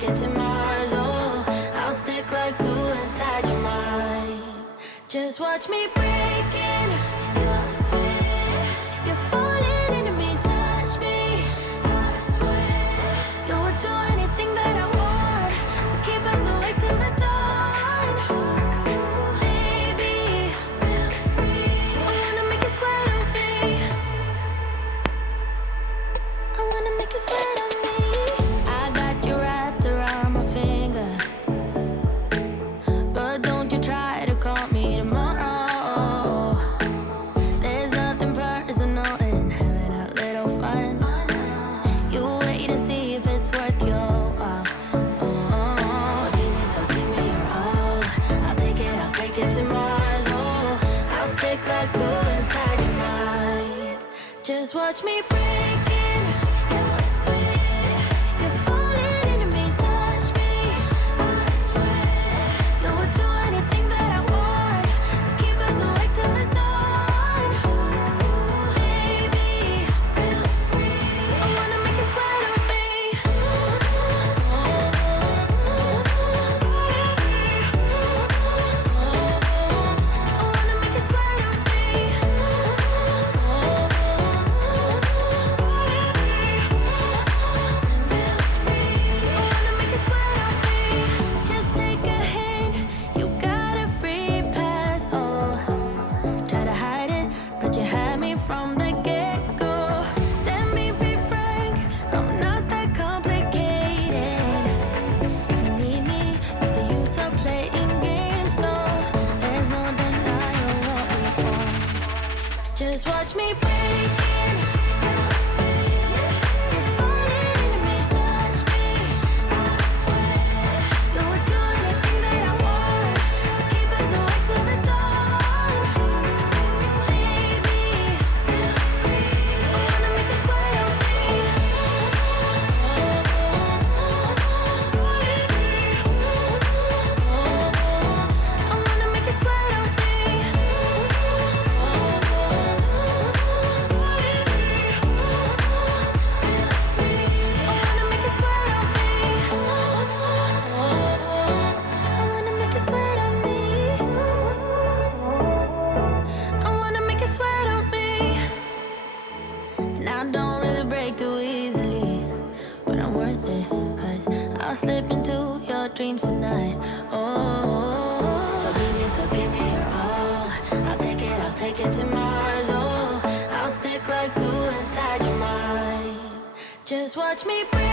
take it to Mars. Oh, I'll stick like glue inside your mind. Just watch me breaking your sweat. You're falling into me, touch me. I swear you would do anything that I want. So keep us awake till the dawn. Ooh, baby, feel free. I wanna make you sweat on me. I wanna make you sweat on me. I got you wrapped around my finger, but don't you try to call me tomorrow. There's nothing personal in having a little fun. You wait and see if it's worth your while. So give me your all. I'll take it to Mars. Oh, I'll stick like glue inside your mind. Just watch me breaking your sweat. You're falling into me, touch me. I swear you would do anything that I want. So keep us awake till the dawn. Ooh, baby, feel free. I wanna make you sweat on me. I wanna make you sweat on me. Feel free. I wanna make you sweat on me. Just take a hint, you got a free pass. Oh, try to hide it, but you had me from the get-go. Let me be frank, I'm not that complicated. If you need me, what's the use of playing games? No, there's no denying what we want. Just watch me breaking your sweat. You're falling into me, touch me. I swear you would do anything that I want. So keep us awake till the dawn. Ooh, baby, feel free. I wanna make you sweat on me. I wanna make you sweat on me. Feel free. I wanna make you sweat on me. I wanna make you sweat on me. I wanna make you sweat on me. And I don't really break too easily, but I'm worth it, 'cause I'll slip into your dreams tonight. Oh, so give me your all. I'll take it to Mars. Oh, I'll stick like glue inside your mind. Just watch me breathe.